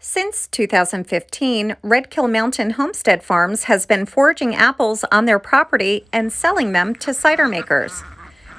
Since 2015, Red Kill Mountain Homestead Farms has been foraging apples on their property and selling them to cider makers.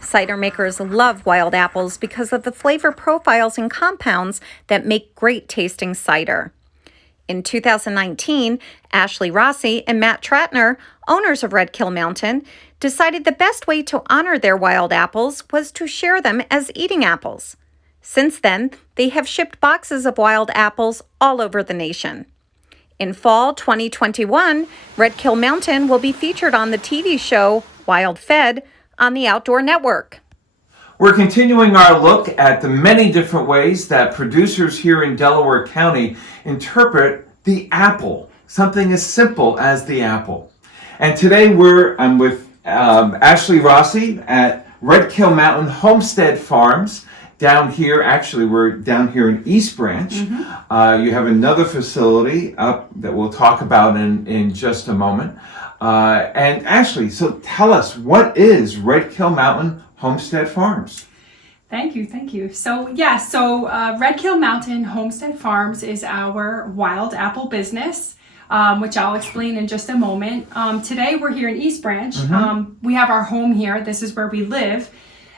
Cider makers love wild apples because of the flavor profiles and compounds that make great tasting cider. In 2019, Ashley Rossi and Matt Tratner, owners of Red Kill Mountain, decided the best way to honor their wild apples was to share them as eating apples. Since then, they have shipped boxes of wild apples all over the nation. In fall 2021, Red Kill Mountain will be featured on the TV show Wild Fed on the Outdoor Network. We're continuing our look at the many different ways that producers here in Delaware County interpret the apple, something as simple as the apple. And today I'm with Ashley Rossi at Red Kill Mountain Homestead Farms. Down here, actually, we're down here in East Branch. You have another facility up that we'll talk about in just a moment. And Ashley, so tell us, what is Red Kill Mountain Homestead Farms? Thank you. So Red Kill Mountain Homestead Farms is our wild apple business, which I'll explain in just a moment. Today we're here in East Branch. We have our home here. This is where we live.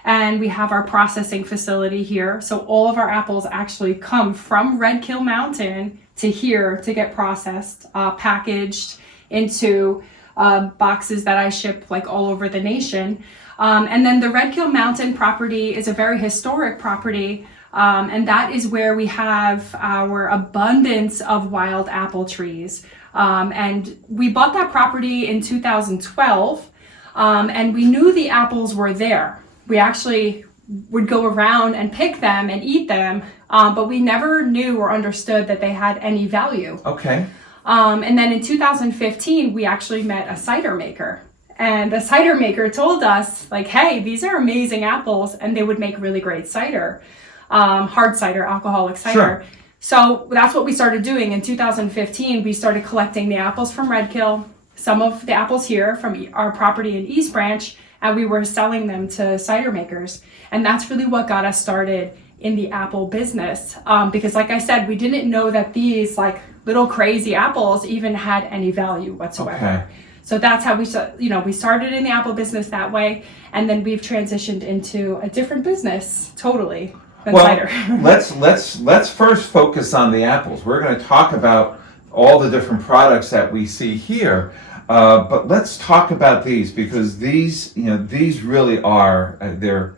And we have our processing facility here. So all of our apples actually come from Red Kill Mountain to here to get processed, packaged into boxes that I ship like all over the nation. And then the Red Kill Mountain property is a very historic property. And that is where we have our abundance of wild apple trees. And we bought that property in 2012. And we knew the apples were there. We actually would go around and pick them and eat them, but we never knew or understood that they had any value. Okay. And then in 2015, we actually met a cider maker. And the cider maker told us, like, hey, these are amazing apples, and they would make really great cider, hard cider, alcoholic cider. Sure. So that's what we started doing. In 2015, we started collecting the apples from Red Kill, some of the apples here from our property in East Branch, and we were selling them to cider makers. And that's really what got us started in the apple business. Because like I said, we didn't know that these like little crazy apples even had any value whatsoever. Okay. So that's how we started in the apple business that way. And then we've transitioned into a different business totally than cider. let's first focus on the apples. We're going to talk about all the different products that we see here. But let's talk about these, because these really are they're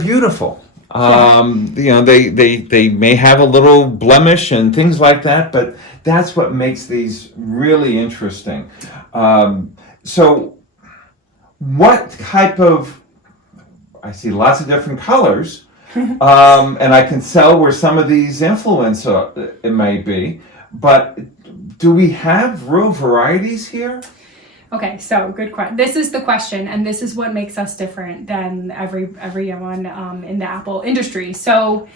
beautiful. They may have a little blemish and things like that, but that's what makes these really interesting. So what type of, I see lots of different colors, and I can tell where some of these influence it may be, but do we have real varieties here? Okay, so good question. This is the question, and this is what makes us different than everyone in the apple industry. So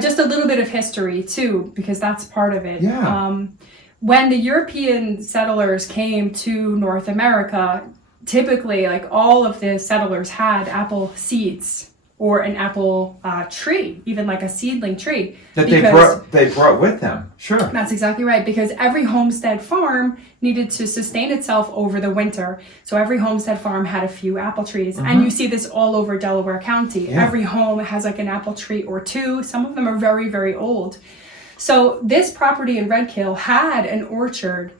just a little bit of history too, because that's part of it. Yeah. When the European settlers came to North America, typically like all of the settlers had apple seeds or an apple tree, even like a seedling tree. That they brought with them, sure. That's exactly right, because every homestead farm needed to sustain itself over the winter. So every homestead farm had a few apple trees. And you see this all over Delaware County. Yeah. Every home has like an apple tree or two. Some of them are very, very old. So this property in Red Kill had an orchard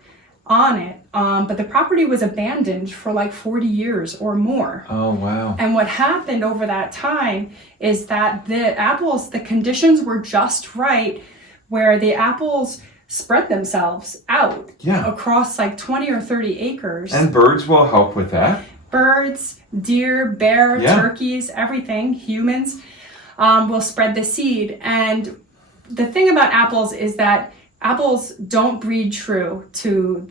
on it, but the property was abandoned for like 40 years or more. Oh, wow. And what happened over that time is that the conditions were just right where the apples spread themselves out across like 20 or 30 acres. And birds will help with that. Birds, deer, bear, turkeys, everything, humans will spread the seed. And the thing about apples is that apples don't breed true to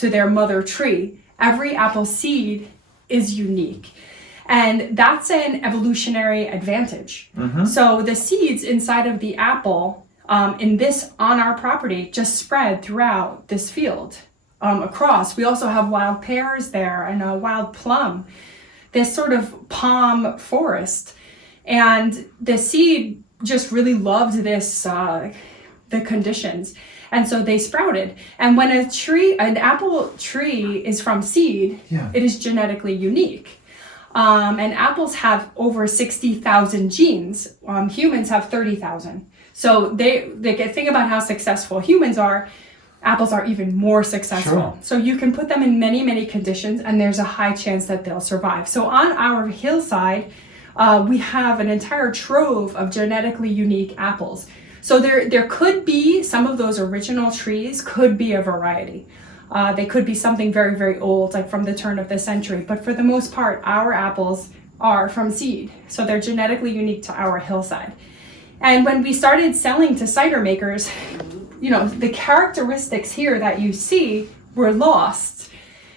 their mother tree. Every apple seed is unique. And that's an evolutionary advantage. So the seeds inside of the apple on our property just spread throughout this field across. We also have wild pears there and a wild plum, this sort of palm forest. And the seed just really loved the conditions. And so they sprouted. And when an apple tree is from seed, it is genetically unique. And apples have over 60,000 genes. Humans have 30,000. So they think about how successful humans are. Apples are even more successful. Sure. So you can put them in many, many conditions, and there's a high chance that they'll survive. So on our hillside, we have an entire trove of genetically unique apples. So there could be some of those original trees could be a variety. They could be something very, very old, like from the turn of the century. But for the most part, our apples are from seed. So they're genetically unique to our hillside. And when we started selling to cider makers, the characteristics here that you see were lost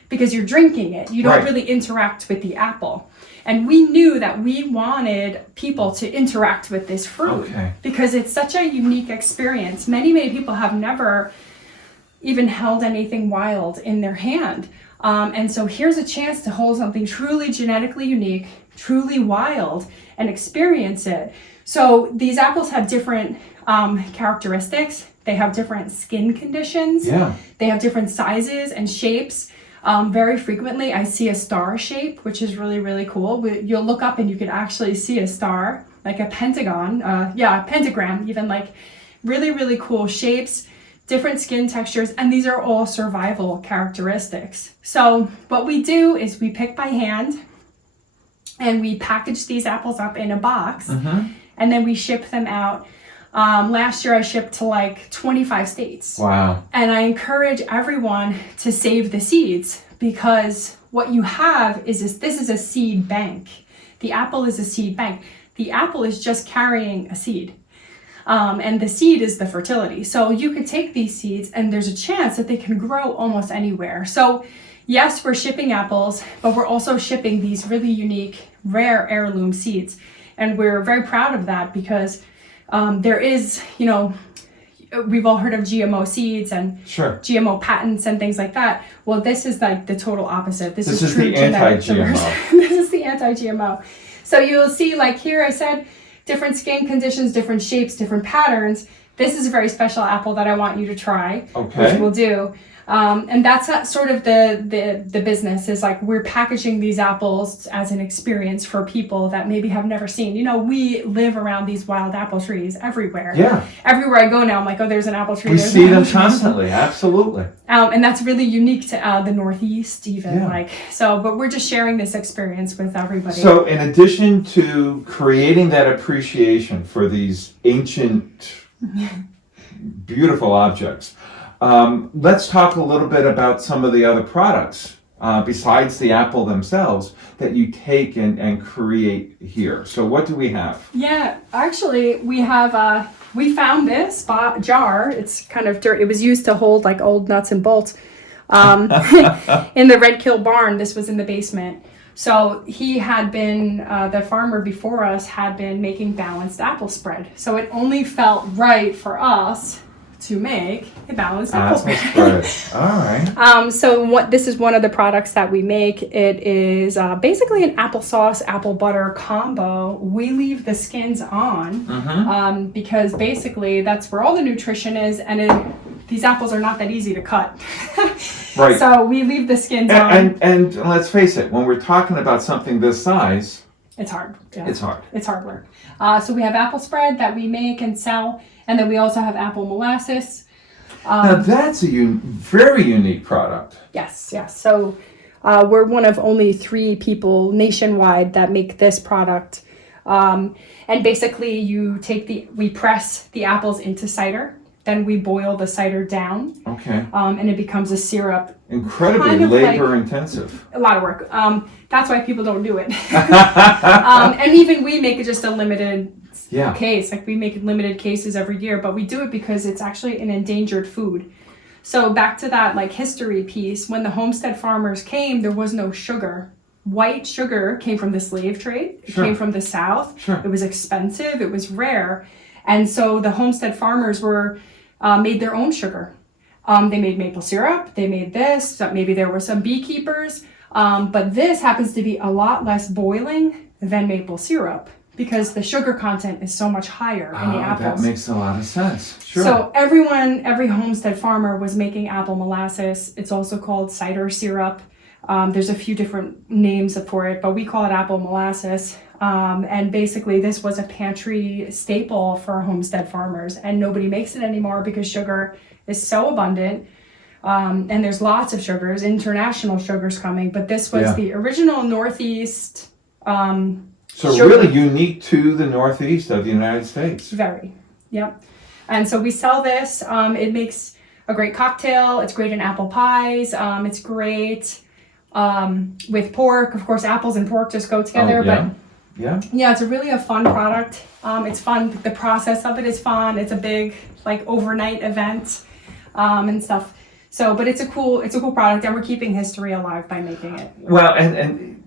because you're drinking it. You don't really interact with the apple. And we knew that we wanted people to interact with this fruit because it's such a unique experience. Many, many people have never even held anything wild in their hand. And so here's a chance to hold something truly genetically unique, truly wild, and experience it. So these apples have different characteristics. They have different skin conditions. Yeah. They have different sizes and shapes. Very frequently, I see a star shape, which is really, really cool. You'll look up and you can actually see a star, like a pentagon. A pentagram, even, like really, really cool shapes, different skin textures, and these are all survival characteristics. So what we do is we pick by hand and we package these apples up in a box, and then we ship them out. Last year I shipped to like 25 states. Wow. And I encourage everyone to save the seeds, because what you have is this is a seed bank. The apple is a seed bank. The apple is just carrying a seed. And the seed is the fertility. So you could take these seeds and there's a chance that they can grow almost anywhere. So yes, we're shipping apples, but we're also shipping these really unique, rare heirloom seeds. And we're very proud of that because there is, we've all heard of GMO seeds and GMO patents and things like that. Well, this is like the total opposite. This is true the anti-GMO. This is the anti-GMO. So you'll see, like here I said, different skin conditions, different shapes, different patterns. This is a very special apple that I want you to try, which we'll do. And that's sort of the business, is like we're packaging these apples as an experience for people that maybe have never seen. We live around these wild apple trees everywhere. Yeah. Everywhere I go now, I'm like, oh, there's an apple tree. We see them constantly, absolutely. And that's really unique to the Northeast even. But we're just sharing this experience with everybody. So in addition to creating that appreciation for these ancient, beautiful objects, let's talk a little bit about some of the other products besides the apple themselves that you take and create here. So what do we have? Yeah, actually we have, we found this jar. It's kind of dirt. It was used to hold like old nuts and bolts in the Red Kill barn. This was in the basement. So he had been, the farmer before us had been making balanced apple spread. So it only felt right for us to make a balanced apple spread. All right. So this is one of the products that we make. It is basically an applesauce, apple butter combo. We leave the skins on because basically that's where all the nutrition is, and these apples are not that easy to cut. Right. So we leave the skins on. And let's face it, when we're talking about something this size, it's hard. Yeah. It's hard. It's hard work. So we have apple spread that we make and sell, and then we also have apple molasses. Now that's a very unique product. Yes. So we're one of only 3 people nationwide that make this product. And basically we press the apples into cider, then we boil the cider down. Okay. And it becomes a syrup. Incredibly labor intensive. A lot of work. That's why people don't do it. And even we make it just a limited case. Like we make limited cases every year, but we do it because it's actually an endangered food. So back to that like history piece, when the Homestead farmers came, there was no sugar. White sugar came from the slave trade. It came from the South. It was expensive. It was rare. And so the Homestead farmers made their own sugar. They made maple syrup. They made this. Maybe there were some beekeepers. But this happens to be a lot less boiling than maple syrup, because the sugar content is so much higher in the apples. That makes a lot of sense. Sure. So every Homestead farmer was making apple molasses. It's also called cider syrup. There's a few different names for it, but we call it apple molasses. And basically this was a pantry staple for Homestead farmers, and nobody makes it anymore because sugar is so abundant. And there's lots of sugars, international sugars coming, but this was the original Northeast so sugar. Really unique to the Northeast of the United States. Very, yep. And so we sell this. It makes a great cocktail. It's great in apple pies. It's great with pork. Of course, apples and pork just go together. But it's a fun product. It's fun. The process of it is fun. It's a big overnight event and stuff. So, but it's a cool product, and we're keeping history alive by making it. Well, and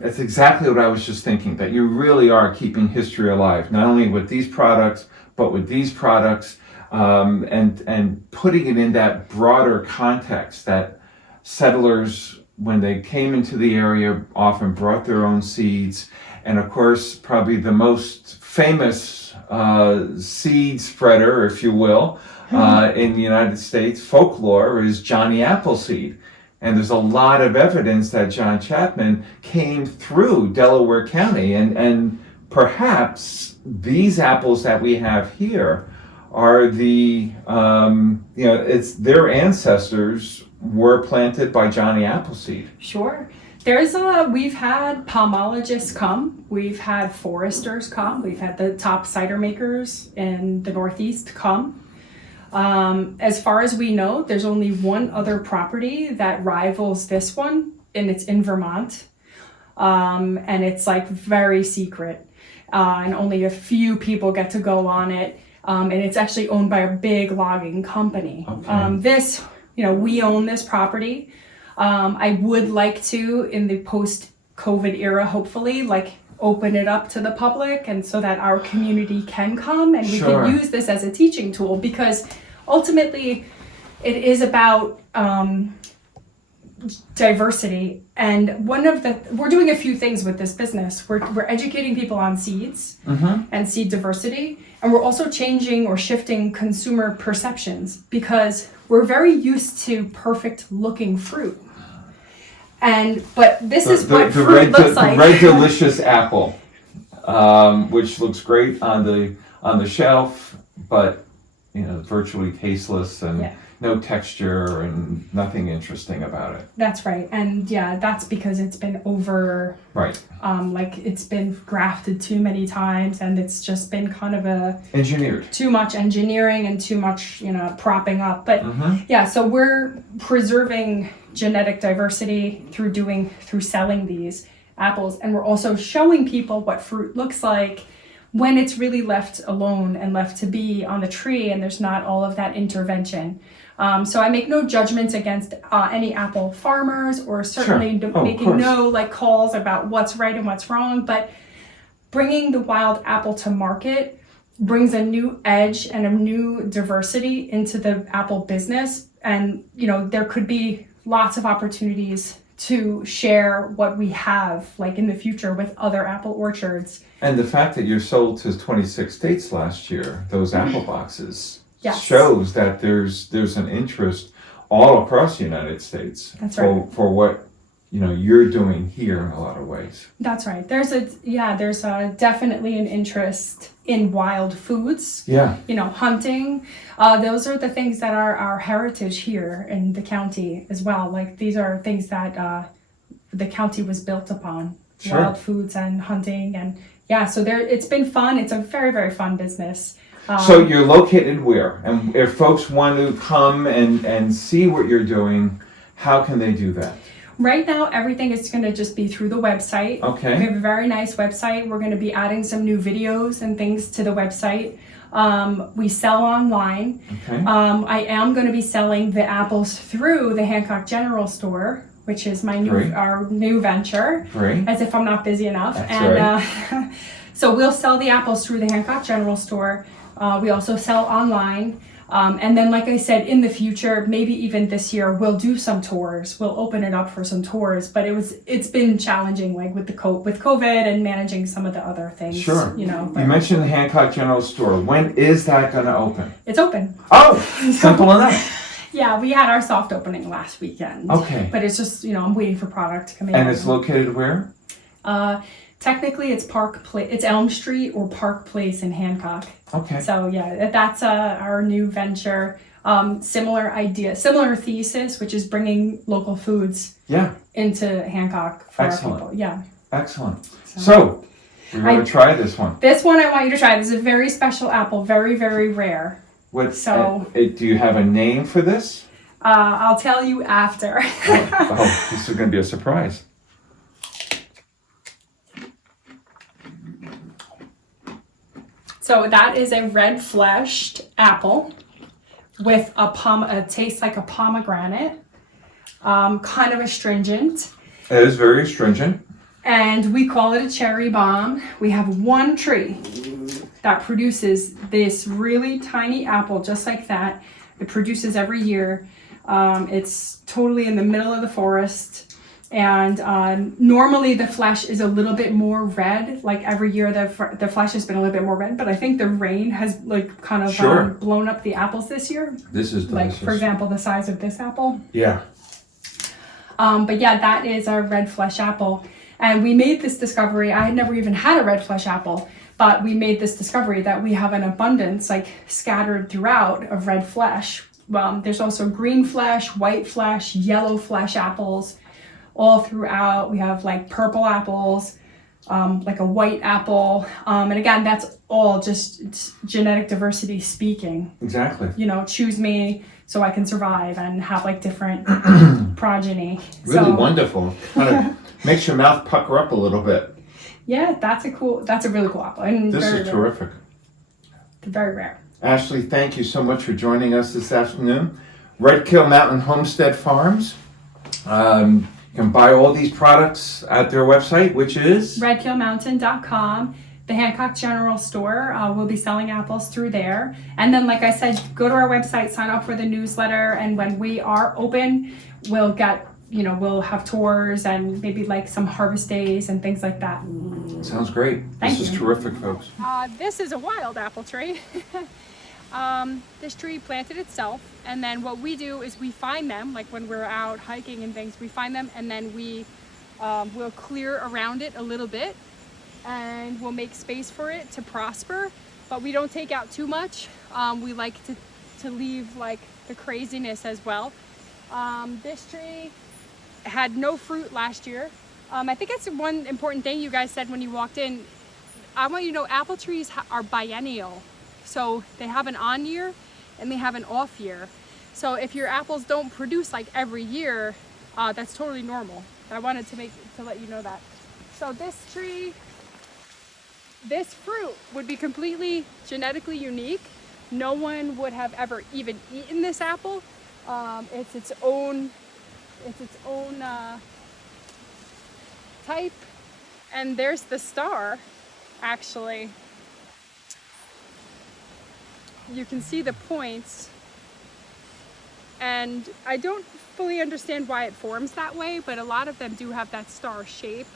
that's exactly what I was just thinking, that you really are keeping history alive, not only with these products, but with these products, and putting it in that broader context that settlers, when they came into the area, often brought their own seeds. And of course, probably the most famous seed spreader, if you will, in the United States folklore is Johnny Appleseed. And there's a lot of evidence that John Chapman came through Delaware County. And perhaps these apples that we have here are it's their ancestors were planted by Johnny Appleseed. Sure. We've had pomologists come, we've had foresters come, we've had the top cider makers in the Northeast come. As far as we know, there's only one other property that rivals this one, and it's in Vermont. And it's very secret, and only a few people get to go on it. And it's actually owned by a big logging company. Okay. We own this property. I would like to, in the post-COVID era, hopefully, open it up to the public, and so that our community can come and we can use this as a teaching tool, because ultimately it is about diversity. And we're doing a few things with this business. We're educating people on seeds and seed diversity, and we're also changing or shifting consumer perceptions, because we're very used to perfect looking fruit. But this is what fruit looks like. The red delicious apple, which looks great on the shelf, but virtually tasteless and no texture and nothing interesting about it. That's right. And that's because it's been it's been grafted too many times, and it's just been kind of engineered. Too much engineering and too much, propping up. But so we're preserving genetic diversity through selling these apples, and we're also showing people what fruit looks like when it's really left alone and left to be on the tree, and there's not all of that intervention. So I make no judgments against any apple farmers, or certainly making no calls about what's right and what's wrong, but bringing the wild apple to market brings a new edge and a new diversity into the apple business. And there could be lots of opportunities to share what we have in the future with other apple orchards. And the fact that you sold to 26 states last year, those apple boxes, shows that there's an interest all across the United States. That's right. For what you're doing here in a lot of ways. That's right. There's definitely an interest in wild foods. Yeah. Hunting. Those are the things that are our heritage here in the county as well. These are things that the county was built upon. Sure. Wild foods and hunting, and so it's been fun. It's a very, very fun business. So you're located where? And if folks want to come and see what you're doing, how can they do that? Right now, everything is going to just be through the website. Okay. We have a very nice website. We're going to be adding some new videos and things to the website. We sell online. Okay. I am going to be selling the apples through the Hancock General Store, which is our new venture. Great. As if I'm not busy enough. That's right. So we'll sell the apples through the Hancock General Store. We also sell online. And then, like I said, in the future, maybe even this year, we'll do some tours. We'll open it up for some tours. But it's been challenging, like with with COVID and managing some of the other things. Sure. You know. You mentioned the Hancock General Store. When is that going to open? It's open. Oh, simple enough. Yeah, we had our soft opening last weekend. Okay. But it's just, I'm waiting for product to come in. And it's located where? Technically, it's It's Elm Street or Park Place in Hancock. Okay. So yeah, that's our new venture. Similar idea, similar thesis, which is bringing local foods into Hancock for Excellent. our people. Yeah. Excellent. So we're going to try this one. This one I want you to try. This is a very special apple, very, very rare. Do you have a name for this? I'll tell you after. This is going to be a surprise. So that is a red fleshed apple with it tastes like a pomegranate, kind of astringent. It is very astringent. And we call it a cherry bomb. We have one tree that produces this really tiny apple just like that. It produces every year. It's totally in the middle of the forest. And normally the flesh is a little bit more red. Like every year the flesh has been a little bit more red, but I think the rain has like kind of blown up the apples this year. This is delicious. Like for example, the size of this apple. Yeah. But yeah, that is our red flesh apple. And we made this discovery. I had never even had a red flesh apple, but we made this discovery that we have an abundance like scattered throughout of red flesh. There's also green flesh, white flesh, yellow flesh apples. All throughout, we have like purple apples, like a white apple. And again, that's all just genetic diversity speaking. Exactly. Choose me so I can survive and have like different progeny. Really wonderful. Kind of makes your mouth pucker up a little bit. Yeah, that's a really cool apple. And This is terrific. Very rare. Ashley, thank you so much for joining us this afternoon. Red Kill Mountain Homestead Farms. You can buy all these products at their website, which is? redkillmountain.com. The Hancock General Store will be selling apples through there. And then, like I said, go to our website, sign up for the newsletter, and when we are open, we'll have tours and maybe like some harvest days and things like that. Sounds great. This is terrific, folks. This is a wild apple tree. This tree planted itself, and then what we do is we find them, like when we're out hiking and things, we find them and then we'll clear around it a little bit and we'll make space for it to prosper, but we don't take out too much. We like to leave like the craziness as well. This tree had no fruit last year. I think that's one important thing you guys said when you walked in. I want you to know apple trees are biennial. So they have an on year and they have an off year. So if your apples don't produce like every year, that's totally normal. I wanted to let you know that. So this tree, this fruit would be completely genetically unique. No one would have ever even eaten this apple. It's its own type. And there's the star, actually. You can see the points, and I don't fully understand why it forms that way, but a lot of them do have that star shape.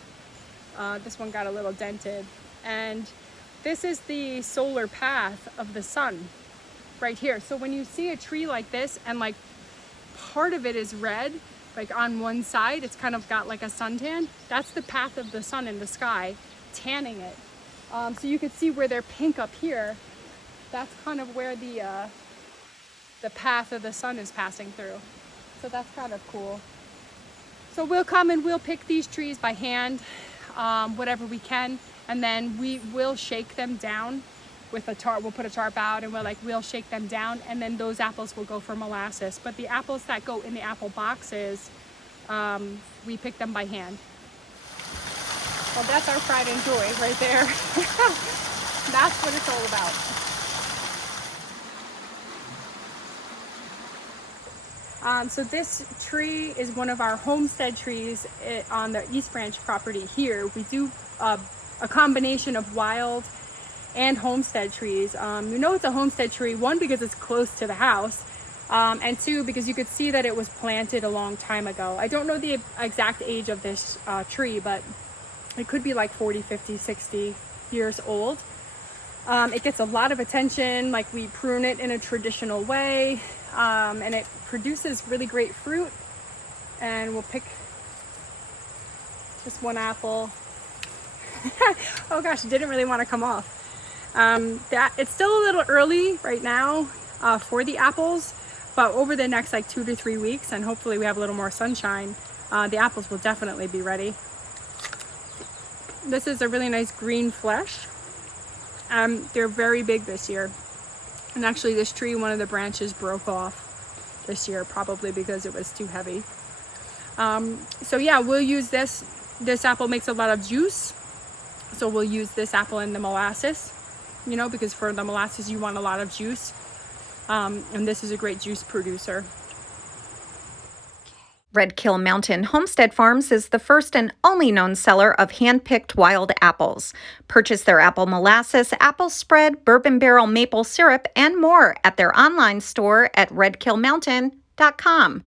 This one got a little dented, and this is the solar path of the sun right here. So when you see a tree like this and like part of it is red, like on one side it's kind of got like a suntan, that's the path of the sun in the sky tanning it. So you can see where they're pink up here. That's kind of where the path of the sun is passing through. So that's kind of cool. So we'll come and we'll pick these trees by hand, whatever we can, and then we will shake them down with a tarp. We'll put a tarp out and we'll shake them down, and then those apples will go for molasses. But the apples that go in the apple boxes, we pick them by hand. Well, that's our pride and joy right there. That's what it's all about. So this tree is one of our homestead trees on the East Branch property here. We do a combination of wild and Homestead trees. You know it's a Homestead tree, one, because it's close to the house, and two, because you could see that it was planted a long time ago. I don't know the exact age of this tree, but it could be like 40, 50, 60 years old. It gets a lot of attention, like we prune it in a traditional way, and it produces really great fruit. And we'll pick just one apple. Oh gosh, it didn't really want to come off. It's still a little early right now for the apples, but over the next like 2 to 3 weeks, and hopefully we have a little more sunshine, the apples will definitely be ready. This is a really nice green flesh. They're very big this year. And actually this tree, one of the branches broke off this year, probably because it was too heavy. So yeah, we'll use this. This apple makes a lot of juice. So we'll use this apple in the molasses, you know, because for the molasses you want a lot of juice. And this is a great juice producer. Red Kill Mountain Homestead Farms is the first and only known seller of hand-picked wild apples. Purchase their apple molasses, apple spread, bourbon barrel maple syrup, and more at their online store at redkillmountain.com.